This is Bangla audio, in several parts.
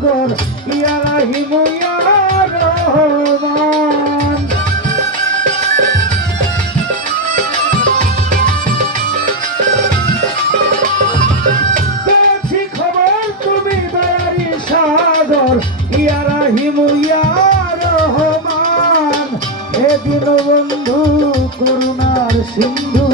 সাগর ইয়া রাহিম ইয়া রহমান খবর তুমি দয়ারি সাগর ইয়া রাহিম ইয়া রহমান। হে বন্ধু, করুণার সিন্ধু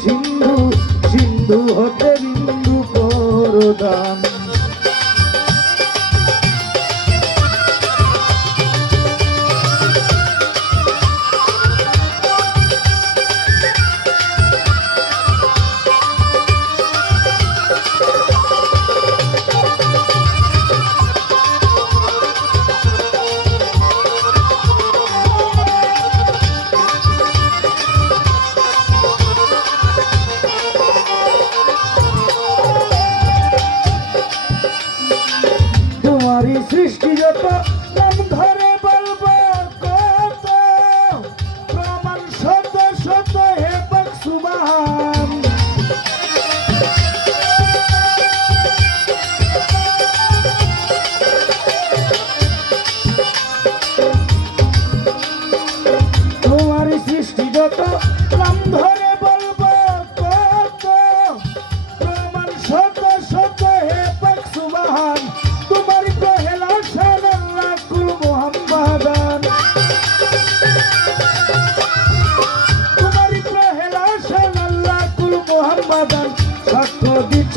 সিন্ধু সিন্ধু হতে বিন্দু করদান তোমারই সৃষ্টি যত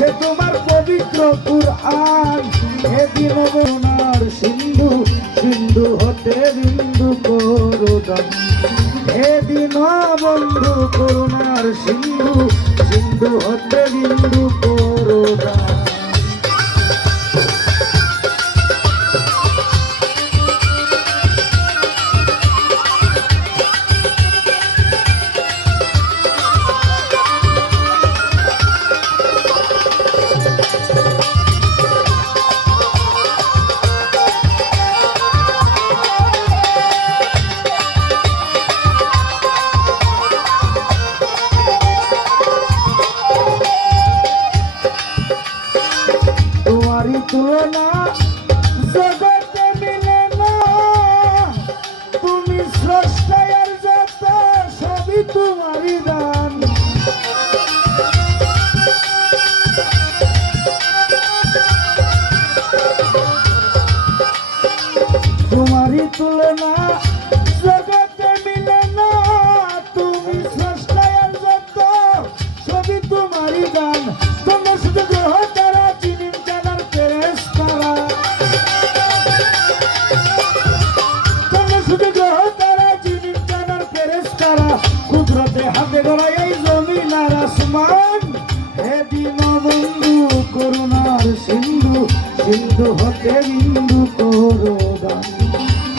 দিচ্ছে তোমার পবিত্র কুরআন। হে দিনবনার সিন্ধু সিন্ধু হতে বিন্দু করুদান হে দিন বন্ধু করুণার সিন্ধু সিন্ধু হতে বিন্দু করুদান না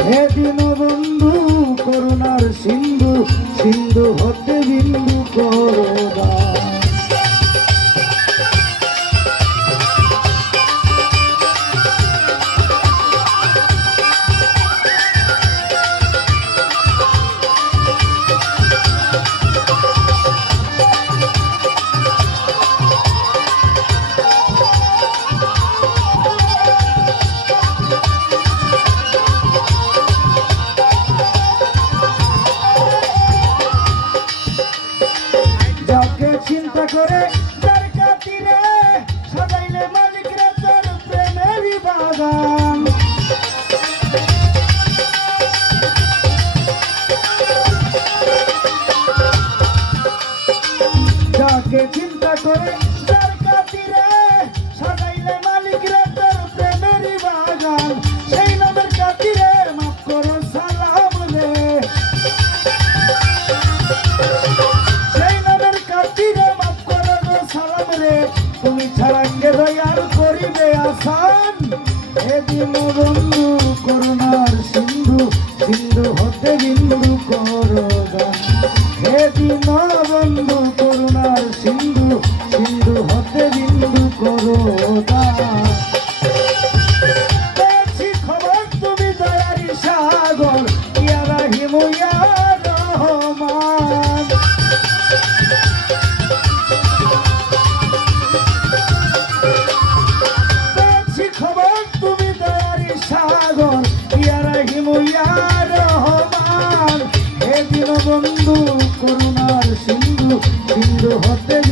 হে দিন বন্ধু করুণার সিন্ধু সিন্ধু হতে বিন্দু করদান বাগান যাকে চিন্তা করে তার কাতিরে সাজাইলে মালিক রে তোর প্রেমেরই বাগান। সেই নামের কাতিরে মাফ করো সালাম রে। সেই নামের কাতিরে মাফ করো সালাম রে। তুমি ছাড়া কে দয়ার করিবে আসান। এদিন বন্ধু, করুণার সিন্ধু সিন্ধু হতে বিন্দু করদান হে দিন বন্ধু, করুণার সিন্ধু সিন্ধু হতে বিন্দু করদান বন্ধু করুণার সিন্ধু সিন্ধু হতে